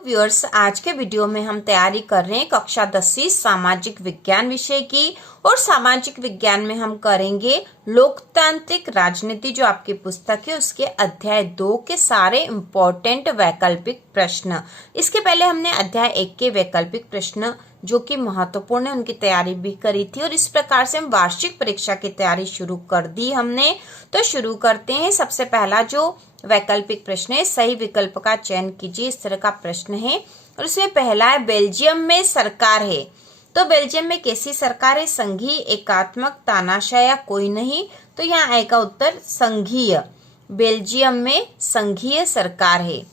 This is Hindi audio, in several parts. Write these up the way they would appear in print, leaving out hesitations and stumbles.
व्यूअर्स, आज के वीडियो में हम तैयारी कर रहे हैं कक्षा 10वीं सामाजिक विज्ञान विषय की। और सामाजिक विज्ञान में हम करेंगे लोकतांत्रिक राजनीति, जो आपकी पुस्तक है उसके अध्याय 2 के सारे इम्पोर्टेंट वैकल्पिक प्रश्न। इसके पहले हमने अध्याय 1 के वैकल्पिक प्रश्न जो कि महत्वपूर्ण है उनकी तैयारी भी करी थी, और इस प्रकार से हम वार्षिक परीक्षा की तैयारी शुरू कर दी हमने। तो शुरू करते हैं। सबसे पहला जो वैकल्पिक प्रश्न है, सही विकल्प का चयन कीजिए, इस तरह का प्रश्न है। और इसमें पहला है, बेल्जियम में सरकार है। तो बेल्जियम में कैसी सरकार है? संघीय, एकात्मक, तानाशाह या कोई नहीं? तो यहाँ आएगा उत्तर संघीय। बेल्जियम में संघीय सरकार है।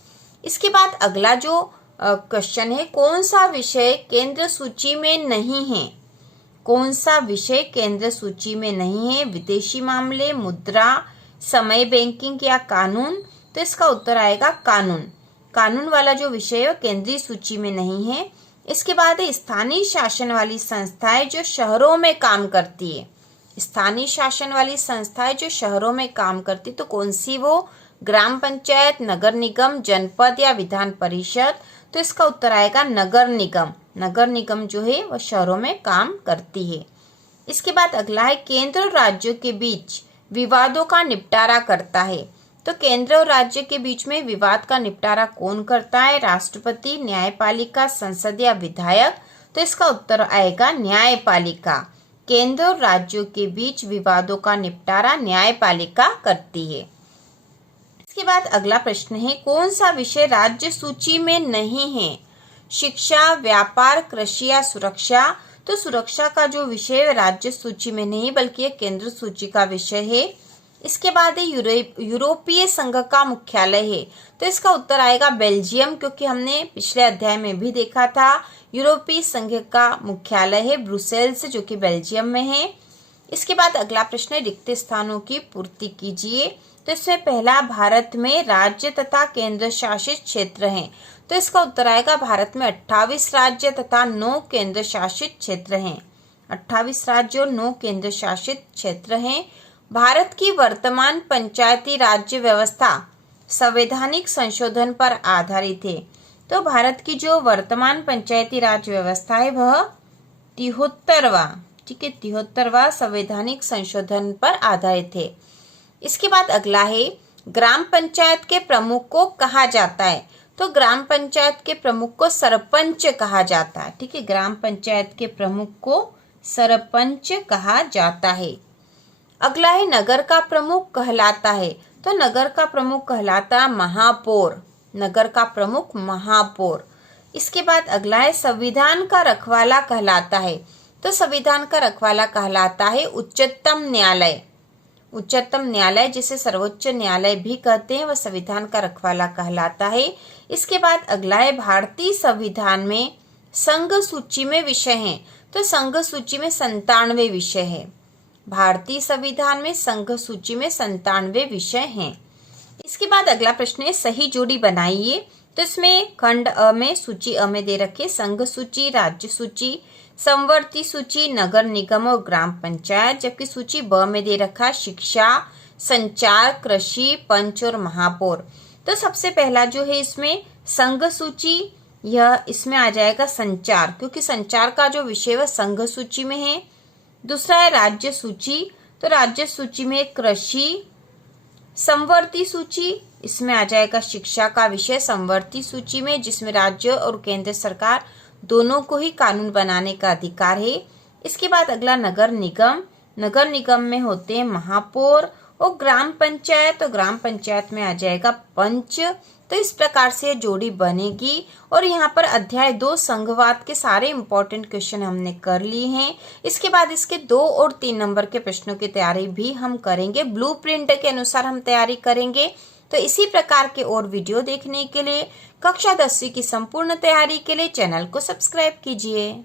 इसके बाद अगला जो क्वेश्चन है, कौन सा विषय केंद्र सूची में नहीं है? कौन सा विषय केंद्र सूची में नहीं है? विदेशी मामले, मुद्रा, समय, बैंकिंग या कानून? तो इसका उत्तर आएगा कानून। कानून वाला जो विषय है केंद्रीय सूची में नहीं है। इसके बाद है स्थानीय शासन वाली संस्थाएं जो शहरों में काम करती है। स्थानीय शासन वाली संस्थाएं जो शहरों में काम करती, तो कौन सी वो? ग्राम पंचायत, नगर निगम, जनपद या विधान परिषद? तो इसका उत्तर आएगा नगर निगम। नगर निगम जो है वह शहरों में काम करती है। इसके बाद अगला है, केंद्र और राज्यों के बीच विवादों का निपटारा करता है। तो केंद्र और राज्य के बीच में विवाद का निपटारा कौन करता है? राष्ट्रपति, न्यायपालिका, संसद या विधायक? तो इसका उत्तर आएगा न्यायपालिका। केंद्र और राज्यों के बीच विवादों का निपटारा न्यायपालिका करती है। इसके बाद अगला प्रश्न है, कौन सा विषय राज्य सूची में नहीं है? शिक्षा, व्यापार, कृषि या सुरक्षा? तो सुरक्षा का जो विषय है राज्य सूची में नहीं बल्कि ये केंद्र सूची का विषय है। इसके बाद यूरोपीय संघ का मुख्यालय है। तो इसका उत्तर आएगा बेल्जियम, क्योंकि हमने पिछले अध्याय में भी देखा था यूरोपीय संघ का मुख्यालय है ब्रुसेल्स, जो कि बेल्जियम में है। इसके बाद अगला प्रश्न है, रिक्त स्थानों की पूर्ति कीजिए। तो इसमें पहला, भारत में राज्य तथा केंद्र शासित क्षेत्र हैं। तो इसका उत्तर आएगा भारत में 28 राज्य तथा 9 केंद्र शासित क्षेत्र हैं। 28 राज्य और 9 केंद्र शासित क्षेत्र हैं। भारत की वर्तमान पंचायती राज्य व्यवस्था संवैधानिक संशोधन पर आधारित है। तो भारत की जो वर्तमान पंचायती राज व्यवस्था है वह 73वां संवैधानिक संशोधन पर आधारित है। इसके बाद अगला है, ग्राम पंचायत के प्रमुख को कहा जाता है। तो ग्राम पंचायत के प्रमुख को सरपंच कहा जाता है। ठीक है, ग्राम पंचायत के प्रमुख को सरपंच कहा जाता है। अगला है, नगर का प्रमुख कहलाता है। तो नगर का प्रमुख कहलाता महापौर। नगर का प्रमुख महापौर। इसके बाद अगला है, संविधान का रखवाला कहलाता है। तो संविधान का रखवाला कहलाता है उच्चतम न्यायालय। उच्चतम न्यायालय जिसे सर्वोच्च न्यायालय भी कहते हैं, वह संविधान का रखवाला कहलाता है। इसके बाद अगला है, भारतीय संविधान में संघ सूची में विषय हैं। तो संघ सूची में 97 विषय है। भारतीय संविधान में संघ सूची में 97 विषय हैं। इसके बाद अगला प्रश्न है, सही जोड़ी बनाइए। तो इसमें खंड अ में सूची अ में दे रखे संघ सूची, राज्य सूची, समवर्ती सूची, नगर निगम और ग्राम पंचायत, जबकि सूची ब में दे रखा शिक्षा, संचार, कृषि, पंच और महापौर। तो सबसे पहला जो है इसमें संघ सूची, यह इसमें आ जाएगा संचार, क्योंकि संचार का जो विषय वह संघ सूची में है। दूसरा है राज्य सूची। तो राज्य सूची में कृषि। समवर्ती सूची, इसमें आ जाएगा शिक्षा का विषय समवर्ती सूची में, जिसमें राज्य और केंद्र सरकार दोनों को ही कानून बनाने का अधिकार है। इसके बाद अगला नगर निगम। नगर निगम में होते हैं महापौर। और ग्राम पंचायत, तो ग्राम पंचायत में आ जाएगा पंच। तो इस प्रकार से जोड़ी बनेगी। और यहाँ पर अध्याय 2 संघवाद के सारे इंपॉर्टेंट क्वेश्चन हमने कर लिए हैं। इसके बाद इसके 2 और 3 नंबर के प्रश्नों की तैयारी भी हम करेंगे। ब्लूप्रिंट के अनुसार हम तैयारी करेंगे। तो इसी प्रकार के और वीडियो देखने के लिए, कक्षा 10वीं की संपूर्ण तैयारी के लिए चैनल को सब्सक्राइब कीजिए।